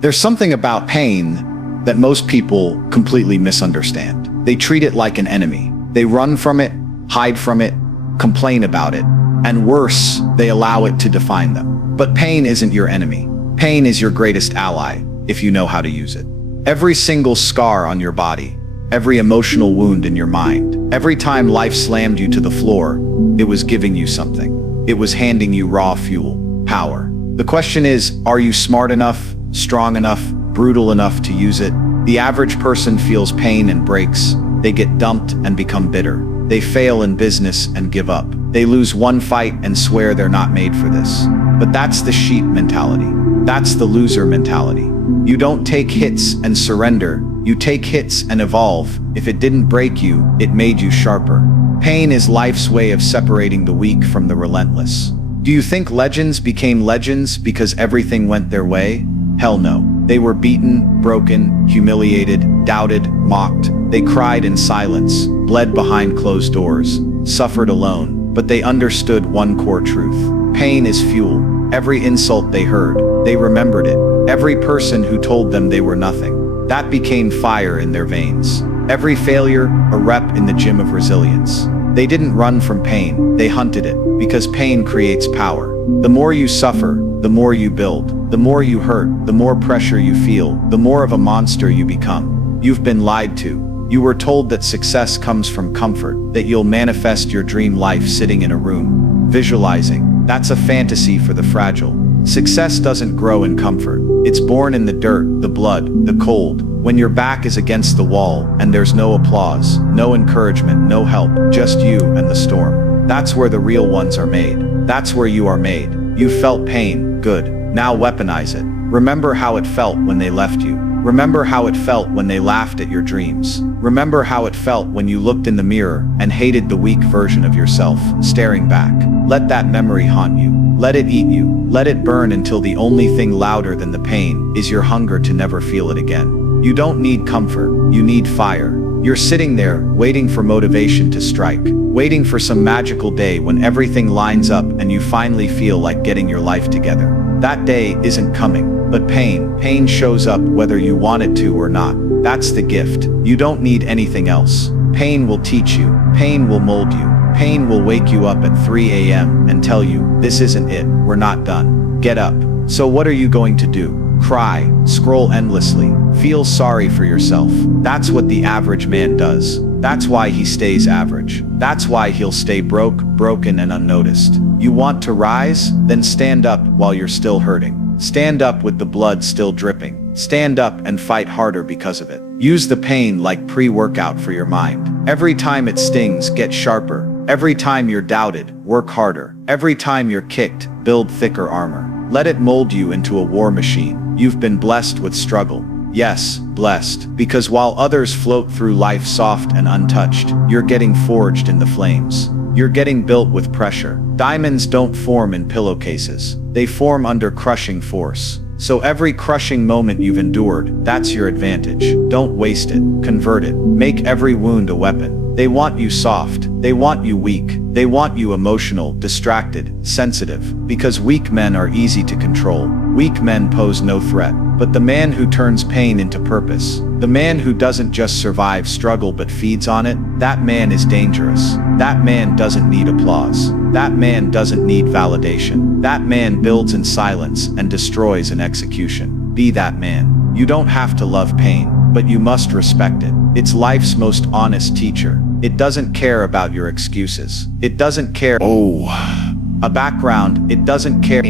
There's something about pain that most people completely misunderstand. They treat it like an enemy. They run from it, hide from it, complain about it, and worse, they allow it to define them. But pain isn't your enemy. Pain is your greatest ally, if you know how to use it. Every single scar on your body, every emotional wound in your mind, every time life slammed you to the floor, it was giving you something. It was handing you raw fuel, power. The question is, are you smart enough, strong enough, brutal enough to use it? The average person feels pain and breaks. They get dumped and become bitter. They fail in business and give up. They lose one fight and swear they're not made for this. But that's the sheep mentality. That's the loser mentality. You don't take hits and surrender. You take hits and evolve. If it didn't break you, it made you sharper. Pain is life's way of separating the weak from the relentless. Do you think legends became legends because everything went their way? Hell no. They were beaten, broken, humiliated, doubted, mocked. They cried in silence, bled behind closed doors, suffered alone, but they understood one core truth. Pain is fuel. Every insult they heard, they remembered it. Every person who told them they were nothing, that became fire in their veins. Every failure, a rep in the gym of resilience. They didn't run from pain, they hunted it, because pain creates power. The more you suffer, the more you build. The more you hurt, the more pressure you feel, the more of a monster you become. You've been lied to. You were told that success comes from comfort, that you'll manifest your dream life sitting in a room, visualizing. That's a fantasy for the fragile. Success doesn't grow in comfort. It's born in the dirt, the blood, the cold. When your back is against the wall and there's no applause, no encouragement, no help, just you and the storm. That's where the real ones are made. That's where you are made. You felt pain, good. Now weaponize it. Remember how it felt when they left you. Remember how it felt when they laughed at your dreams. Remember how it felt when you looked in the mirror and hated the weak version of yourself, staring back. Let that memory haunt you. Let it eat you. Let it burn until the only thing louder than the pain is your hunger to never feel it again. You don't need comfort, you need fire. You're sitting there, waiting for motivation to strike, waiting for some magical day when everything lines up and you finally feel like getting your life together. That day isn't coming, but pain shows up whether you want it to or not. That's the gift. You don't need anything else. Pain will teach you. Pain will mold you. Pain will wake you up at 3 a.m. and tell you, this isn't it, we're not done. Get up. So what are you going to do? Cry, scroll endlessly, feel sorry for yourself. That's what the average man does. That's why he stays average. That's why he'll stay broke, broken, and unnoticed. You want to rise? Then stand up while you're still hurting. Stand up with the blood still dripping. Stand up and fight harder because of it. Use the pain like pre-workout for your mind. Every time it stings, get sharper. Every time you're doubted, work harder. Every time you're kicked, build thicker armor. Let it mold you into a war machine. You've been blessed with struggle. Yes, blessed, because while others float through life soft and untouched, you're getting forged in the flames. You're getting built with pressure. Diamonds don't form in pillowcases. They form under crushing force. So every crushing moment you've endured, that's your advantage. Don't waste it. Convert it. Make every wound a weapon. They want you soft. They want you weak. They want you emotional, distracted, sensitive. Because weak men are easy to control. Weak men pose no threat. But the man who turns pain into purpose, the man who doesn't just survive struggle but feeds on it, that man is dangerous. That man doesn't need applause. That man doesn't need validation. That man builds in silence and destroys in execution. Be that man. You don't have to love pain, but you must respect it. It's life's most honest teacher. It doesn't care about your excuses. It doesn't care a background. It doesn't care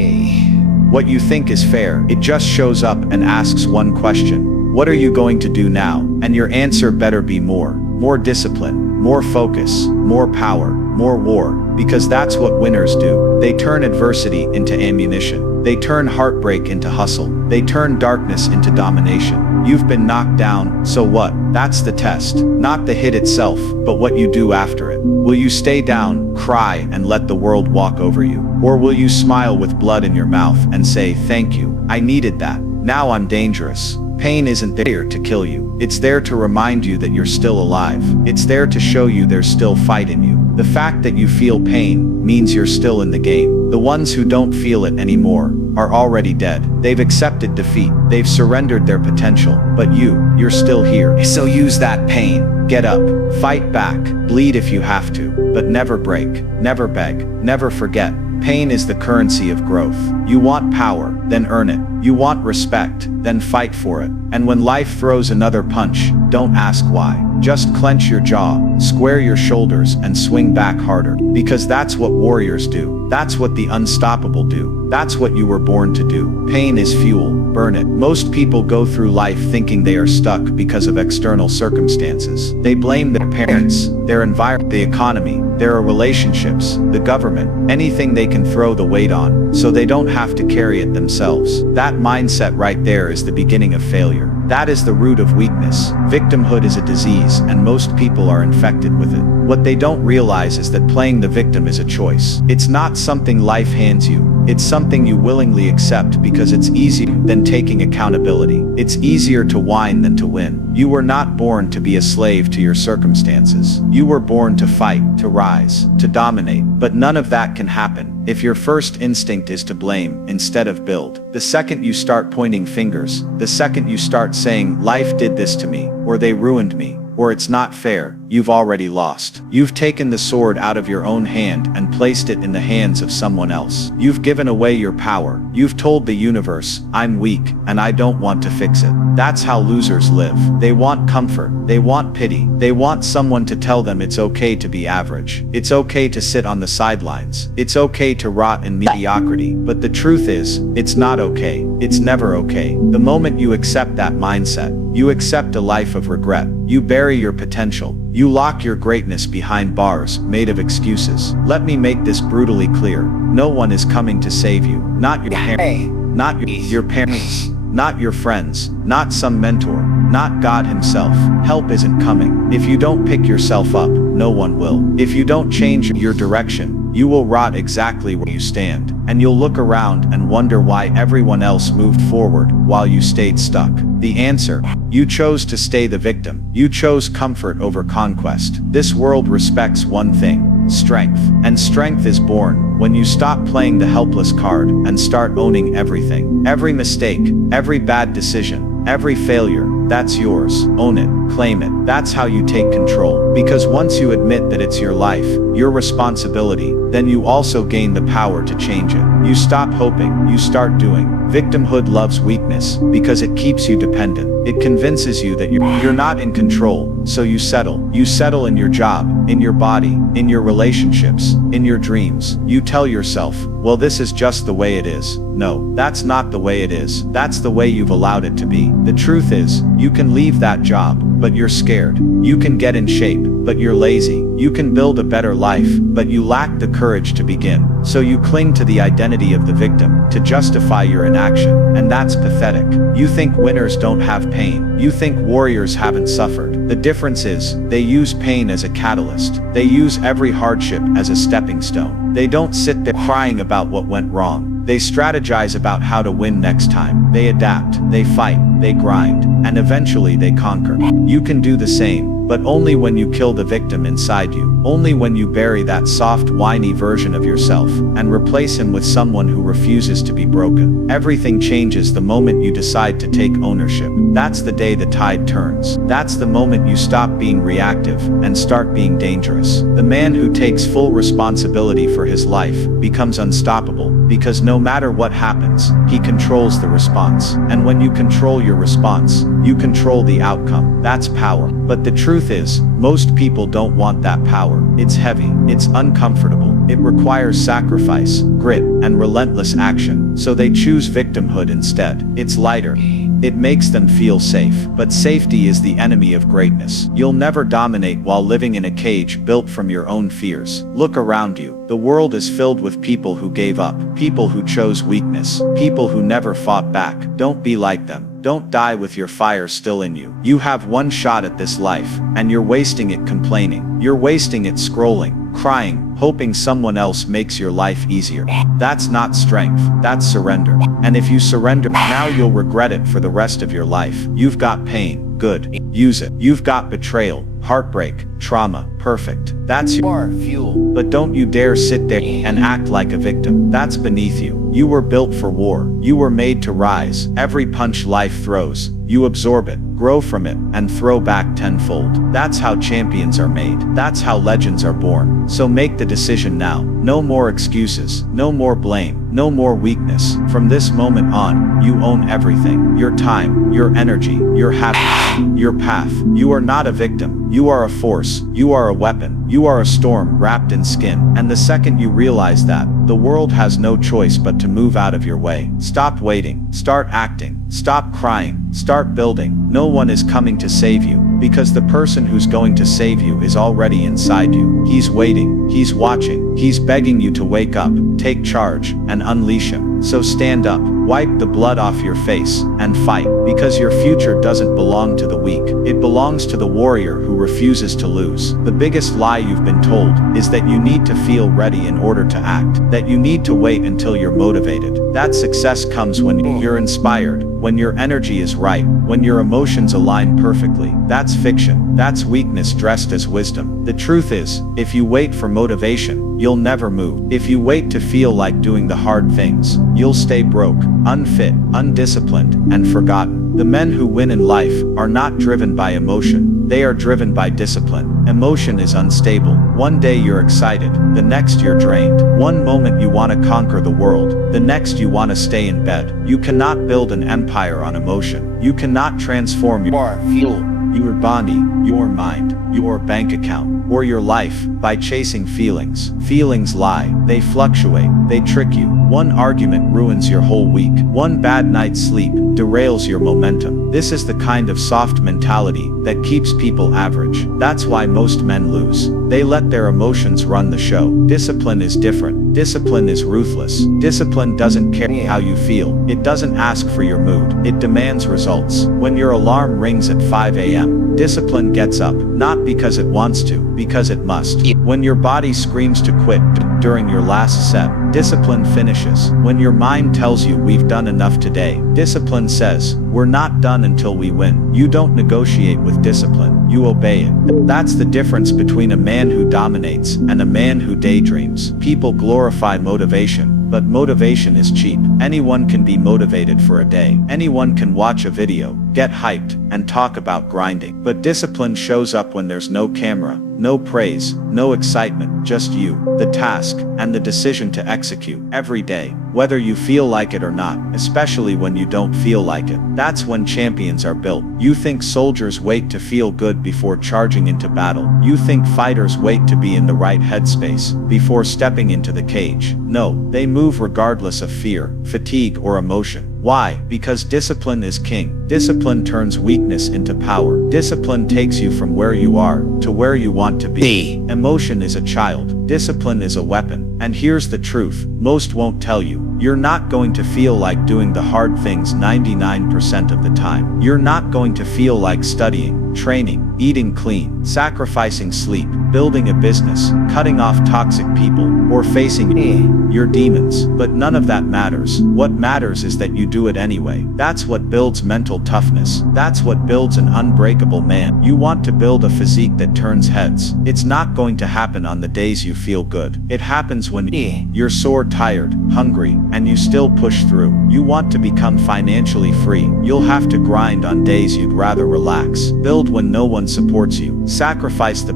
what you think is fair. It just shows up and asks one question. What are you going to do now? And your answer better be more discipline, more focus, more power, more war, because that's what winners do. They turn adversity into ammunition. They turn heartbreak into hustle. They turn darkness into domination. You've been knocked down, so what? That's the test. Not the hit itself, but what you do after it. Will you stay down, cry, and let the world walk over you? Or will you smile with blood in your mouth and say, thank you, I needed that. Now I'm dangerous. Pain isn't there to kill you. It's there to remind you that you're still alive. It's there to show you there's still fight in you. The fact that you feel pain means you're still in the game. The ones who don't feel it anymore are already dead. They've accepted defeat. They've surrendered their potential. But you're still here. So use that pain. Get up. Fight back. Bleed if you have to. But never break. Never beg. Never forget. Pain is the currency of growth. You want power, then earn it. You want respect, then fight for it. And when life throws another punch, don't ask why. Just clench your jaw, square your shoulders, and swing back harder. Because that's what warriors do. That's what the unstoppable do. That's what you were born to do. Pain is fuel. Burn it. Most people go through life thinking they are stuck because of external circumstances. They blame their parents, their environment, the economy, their relationships, the government, anything they can throw the weight on, so they don't have to carry it themselves. That mindset right there is the beginning of failure. That is the root of weakness. Victimhood is a disease, and most people are infected with it. What they don't realize is that playing the victim is a choice. It's not something life hands you. It's something you willingly accept because it's easier than taking accountability. It's easier to whine than to win. You were not born to be a slave to your circumstances. You were born to fight, to rise, to dominate. But none of that can happen if your first instinct is to blame instead of build. The second you start pointing fingers, the second you start saying, life did this to me, or they ruined me, or it's not fair, you've already lost. You've taken the sword out of your own hand and placed it in the hands of someone else. You've given away your power. You've told the universe, I'm weak, and I don't want to fix it. That's how losers live. They want comfort. They want pity. They want someone to tell them it's okay to be average. It's okay to sit on the sidelines. It's okay to rot in mediocrity. But the truth is, it's not okay. It's never okay. The moment you accept that mindset, you accept a life of regret. You bury your potential. You lock your greatness behind bars made of excuses. Let me make this brutally clear. No one is coming to save you. Not your parents. Not your parents. Not your friends. Not some mentor. Not God himself. Help isn't coming. If you don't pick yourself up, no one will. If you don't change your direction, you will rot exactly where you stand. And you'll look around and wonder why everyone else moved forward while you stayed stuck. The answer: you chose to stay the victim. You chose comfort over conquest. This world respects one thing: strength. And strength is born when you stop playing the helpless card and start owning everything. Every mistake, every bad decision, every failure, that's yours. Own it. Claim it. That's how you take control. Because once you admit that it's your life, your responsibility, then you also gain the power to change it. You stop hoping, you start doing. Victimhood loves weakness because it keeps you dependent. It convinces you that you're not in control, so you settle. You settle in your job, in your body, in your relationships, in your dreams. You tell yourself, well, this is just the way it is. No, that's not the way it is. That's the way you've allowed it to be. The truth is, you can leave that job, but you're scared. You can get in shape, but you're lazy. You can build a better life, but you lack the courage to begin. So you cling to the identity of the victim to justify your inaction, and that's pathetic. You think winners don't have pain. You think warriors haven't suffered. The difference is, they use pain as a catalyst. They use every hardship as a stepping stone. They don't sit there crying about what went wrong. They strategize about how to win next time. They adapt, they fight, they grind, and eventually they conquer. You can do the same, but only when you kill the victim inside you. Only when you bury that soft, whiny version of yourself and replace him with someone who refuses to be broken. Everything changes the moment you decide to take ownership. That's the day the tide turns. That's the moment you stop being reactive and start being dangerous. The man who takes full responsibility for his life becomes unstoppable, because no matter what happens, he controls the response. And when you control your response, you control the outcome. That's power. But the truth is, most people don't want that power. It's heavy, it's uncomfortable, it requires sacrifice, grit, and relentless action, so they choose victimhood instead. It's lighter. It makes them feel safe. But safety is the enemy of greatness. You'll never dominate while living in a cage built from your own fears. Look around you. The world is filled with people who gave up, people who chose weakness, people who never fought back. Don't be like them. Don't die with your fire still in you. You have one shot at this life, and you're wasting it complaining. You're wasting it scrolling, crying, hoping someone else makes your life easier. That's not strength, that's surrender. And if you surrender now, you'll regret it for the rest of your life. You've got pain. Good. Use it. You've got betrayal, heartbreak, trauma. Perfect. That's your fuel. But don't you dare sit there and act like a victim. That's beneath you. You were built for war. You were made to rise. Every punch life throws, you absorb it, grow from it, and throw back tenfold. That's how champions are made. That's how legends are born. So make the decision now. No more excuses. No more blame. No more weakness. From this moment on, you own everything. Your time, your energy, your happiness, your path. You are not a victim. You are a force. You are a weapon. You are a storm wrapped in skin. And the second you realize that, the world has no choice but to move out of your way. Stop waiting. Start acting. Stop crying. Start building. No one is coming to save you, because the person who's going to save you is already inside you. He's waiting. He's watching. He's begging you to wake up, take charge, and unleash him. So stand up, wipe the blood off your face, and fight, because your future doesn't belong to the weak. It belongs to the warrior who refuses to lose. The biggest lie you've been told is that you need to feel ready in order to act, that you need to wait until you're motivated. That success comes when you're inspired, when your energy is right, when your emotions align perfectly. That's fiction. That's weakness dressed as wisdom. The truth is, if you wait for motivation, you'll never move. If you wait to feel like doing the hard things, you'll stay broke, unfit, undisciplined, and forgotten. The men who win in life are not driven by emotion. They are driven by discipline. Emotion is unstable. One day you're excited, the next you're drained. One moment you want to conquer the world, the next you want to stay in bed. You cannot build an empire on emotion. You cannot transform your fuel, your body, your mind, your bank account, or your life by chasing feelings. Feelings lie. They fluctuate. They trick you. One argument ruins your whole week. One bad night's sleep derails your momentum. This is the kind of soft mentality that keeps people average. That's why most men lose. They let their emotions run the show. Discipline is different. Discipline is ruthless. Discipline doesn't care how you feel. It doesn't ask for your mood. It demands results. When your alarm rings at 5 a.m., discipline gets up, not because it wants to, because it must. When your body screams to quit during your last set, discipline finishes. When your mind tells you we've done enough today, discipline says, we're not done until we win. You don't negotiate with discipline, you obey it. That's the difference between a man who dominates and a man who daydreams. People glorify motivation, but motivation is cheap. Anyone can be motivated for a day. Anyone can watch a video, get hyped, and talk about grinding. But discipline shows up when there's no camera, no praise, no excitement, just you, the task, and the decision to execute every day, whether you feel like it or not, especially when you don't feel like it. That's when champions are built. You think soldiers wait to feel good before charging into battle. You think fighters wait to be in the right headspace before stepping into the cage. No, they move regardless of fear, fatigue, or emotion. Why? Because discipline is king. Discipline turns weakness into power. Discipline takes you from where you are to where you want to be. Emotion is a child. Discipline is a weapon. And here's the truth, most won't tell you. You're not going to feel like doing the hard things 99% of the time. You're not going to feel like studying, training, eating clean, sacrificing sleep, building a business, cutting off toxic people, or facing your demons. But none of that matters. What matters is that you do it anyway. That's what builds mental toughness. That's what builds an unbreakable man. You want to build a physique that turns heads. It's not going to happen on the days you feel good. It happens when you're sore, tired, hungry, and you still push through. You want to become financially free. You'll have to grind on days you'd rather relax. Build when no one supports you. Sacrifice the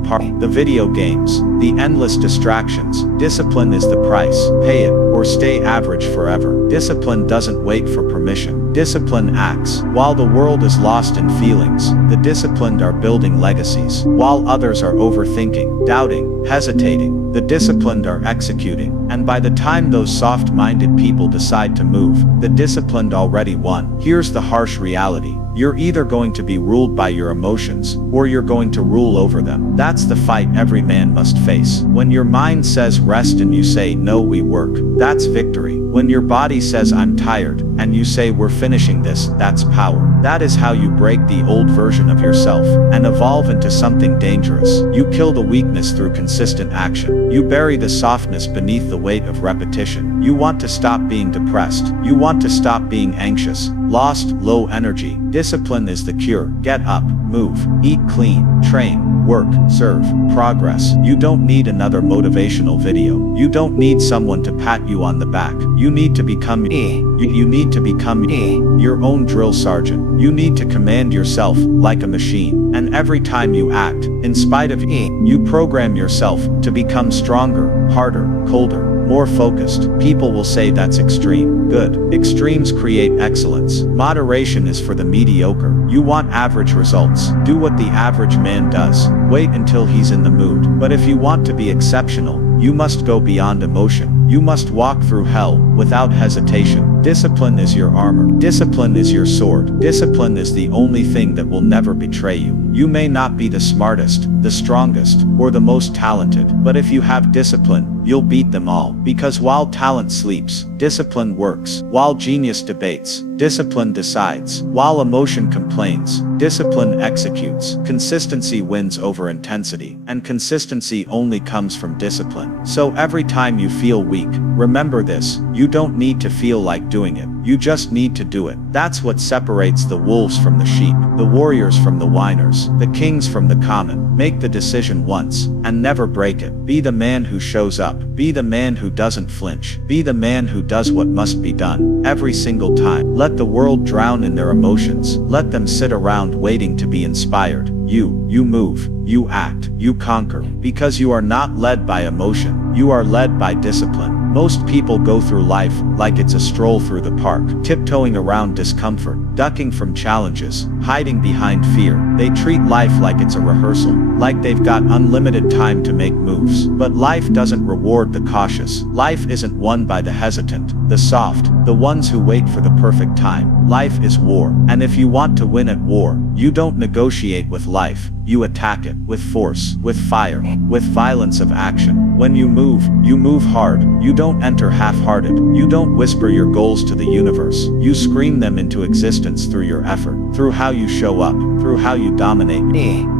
video games, the endless distractions. Discipline is the price. Pay it, or stay average forever. Discipline doesn't wait for permission. Discipline acts. While the world is lost in feelings, the disciplined are building legacies. While others are overthinking, doubting, hesitating, the disciplined are executing. And by the time those soft-minded people decide to move, the disciplined already won. Here's the harsh reality. You're either going to be ruled by your emotions, or you're going to rule over them. That's the fight every man must face. When your mind says rest and you say no, we work, that's victory. When your body says I'm tired, and you say we're finishing this, that's power. That is how you break the old version of yourself, and evolve into something dangerous. You kill the weakness through consistent action. You bury the softness beneath the weight of repetition. You want to stop being depressed. You want to stop being anxious. lost, low energy. Discipline is the cure. Get up, move, eat clean, train, work, serve, progress. You don't need another motivational video. You don't need someone to pat you on the back. You need to become you need to become your own drill sergeant. You need to command yourself like a machine. And every time you act, in spite of you program yourself to become stronger, harder, colder, more focused. People will say that's extreme. Good. Extremes create excellence. Moderation is for the mediocre. You want average results. Do what the average man does. Wait until he's in the mood. But if you want to be exceptional, you must go beyond emotion. You must walk through hell without hesitation. Discipline is your armor. Discipline is your sword. Discipline is the only thing that will never betray you. You may not be the smartest, the strongest, or the most talented, but if you have discipline, you'll beat them all. Because while talent sleeps, discipline works. While genius debates, discipline decides. While emotion complains, discipline executes. Consistency wins over intensity, and consistency only comes from discipline. So every time you feel weak, remember this: you don't need to feel like doing it. You just need to do it. That's what separates the wolves from the sheep, the warriors from the whiners, the kings from the common. Make the decision once, and never break it. Be the man who shows up. Be the man who doesn't flinch. Be the man who does what must be done, every single time. Let the world drown in their emotions. Let them sit around waiting to be inspired. You move, you act, you conquer. Because you are not led by emotion. You are led by discipline. Most people go through life like it's a stroll through the park, tiptoeing around discomfort, ducking from challenges, hiding behind fear. They treat life like it's a rehearsal, like they've got unlimited time to make moves. But life doesn't reward the cautious. Life isn't won by the hesitant, the soft, the ones who wait for the perfect time. Life is war. And if you want to win at war, you don't negotiate with life. You attack it with force, with fire, with violence of action. When you move hard. You don't enter half-hearted. You don't whisper your goals to the universe. You scream them into existence through your effort, through how you show up, through how you dominate.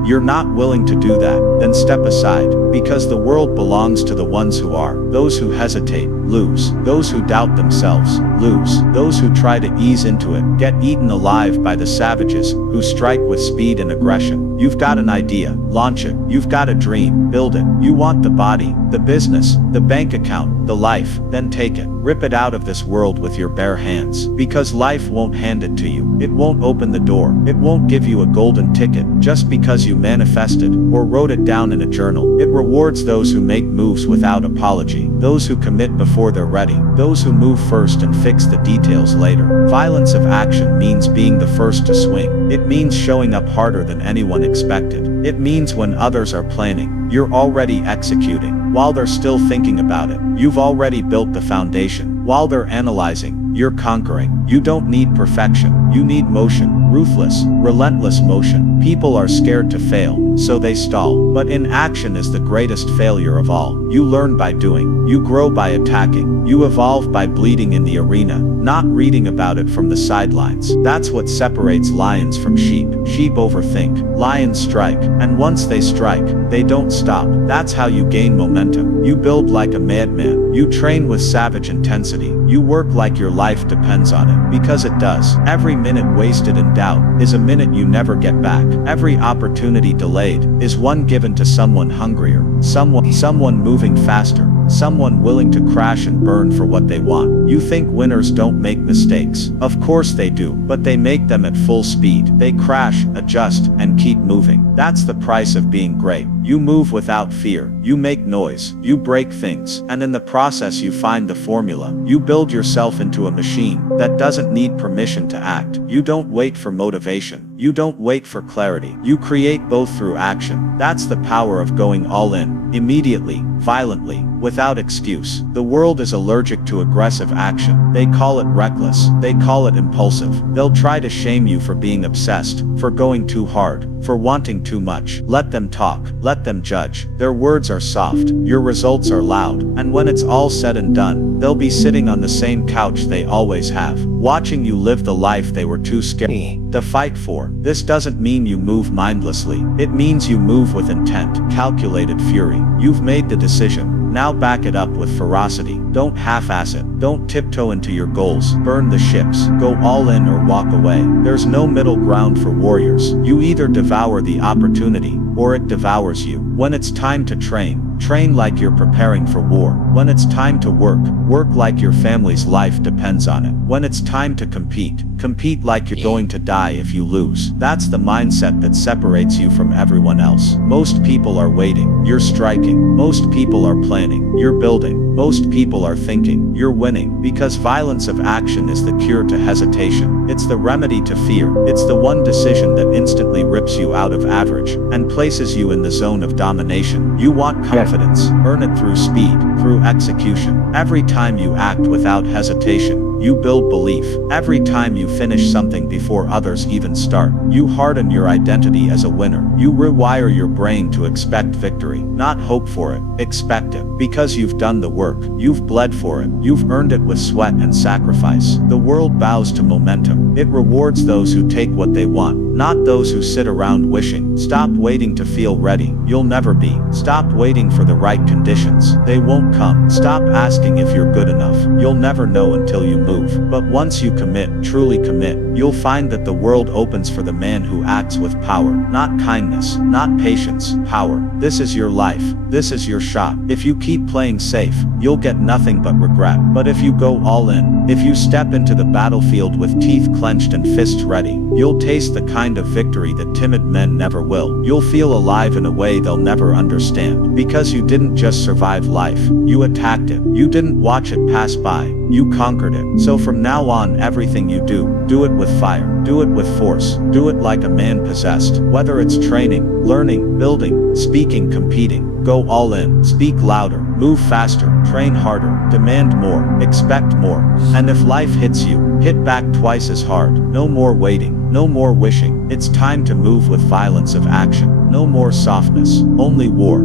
You're not willing to do that, then step aside, because the world belongs to the ones who are. Those who hesitate, lose. Those who doubt themselves, lose. Those who try to ease into it, get eaten alive by the savages, who strike with speed and aggression. You've got an idea, launch it. You've got a dream, build it. You want the body, the business, the bank account, the life, then take it. Rip it out of this world with your bare hands. Because life won't hand it to you. It won't open the door. It won't give you a golden ticket just because you manifested or wrote it down in a journal. It rewards those who make moves without apology. Those who commit before they're ready. Those who move first and fix the details later. Violence of action means being the first to swing. It means showing up harder than anyone expected. It means when others are planning, you're already executing. While they're still thinking about it, you've already built the foundation. While they're analyzing, you're conquering. You don't need perfection. You need motion. Ruthless, relentless motion. People are scared to fail, so they stall. But inaction is the greatest failure of all. You learn by doing. You grow by attacking. You evolve by bleeding in the arena, not reading about it from the sidelines. That's what separates lions from sheep. Sheep overthink. Lions strike. And once they strike, they don't stop. That's how you gain momentum. You build like a madman. You train with savage intensity. You work like your life depends on it. Because it does. Every minute wasted in doubt is a minute you never get back. Every opportunity delayed is one given to someone hungrier. Someone moving faster. Someone willing to crash and burn for what they want. You think winners don't make mistakes. Of course they do, but they make them at full speed. They crash, adjust, and keep moving. That's the price of being great. You move without fear. You make noise. You break things. And in the process you find the formula. You build yourself into a machine that doesn't need permission to act. You don't wait for motivation. You don't wait for clarity. You create both through action. That's the power of going all in, immediately, violently, without excuse. The world is allergic to aggressive action. They call it reckless. They call it impulsive. They'll try to shame you for being obsessed, for going too hard, for wanting too much. Let them talk. Let them judge. Their words are soft. Your results are loud. And when it's all said and done, they'll be sitting on the same couch they always have, watching you live the life they were too scared to fight for. This doesn't mean you move mindlessly. It means you move with intent, calculated fury. You've made the decision. Now back it up with ferocity. Don't half-ass it. Don't tiptoe into your goals. Burn the ships. Go all in or walk away. There's no middle ground for warriors. You either devour the opportunity, or it devours you. When it's time to train, train like you're preparing for war. When it's time to work, work like your family's life depends on it. When it's time to compete, compete like you're going to die if you lose. That's the mindset that separates you from everyone else. Most people are waiting. You're striking. Most people are planning. You're building. Most people are thinking. You're winning. Because violence of action is the cure to hesitation. It's the remedy to fear. It's the one decision that instantly rips you out of average and places you in the zone of domination. You want confidence. Earn it through speed, through execution. Every time you act without hesitation, you build belief. Every time you finish something before others even start, you harden your identity as a winner. You rewire your brain to expect victory, not hope for it. Expect it. Because you've done the work. You've bled for it. You've earned it with sweat and sacrifice. The world bows to momentum. It rewards those who take what they want, not those who sit around wishing. Stop waiting to feel ready. You'll never be. Stop waiting for the right conditions. They won't come. Stop asking if you're good enough. You'll never know until you move. But once you commit, truly commit, you'll find that the world opens for the man who acts with power, not kindness, not patience, power. This is your life. This is your shot. If you keep playing safe, you'll get nothing but regret. But if you go all in, if you step into the battlefield with teeth clenched and fists ready, you'll taste the kind of victory that timid men never will. You'll feel alive in a way they'll never understand. Because you didn't just survive life, you attacked it. You didn't watch it pass by, you conquered it. So from now on, everything you do it with fire. Do it with force. Do it like a man possessed. Whether it's training, learning, building, speaking, competing, go all in. Speak louder, move faster, train harder, demand more, expect more. And if life hits you, hit back twice as hard. No more waiting, no more wishing. It's time to move with violence of action. No more softness, only war.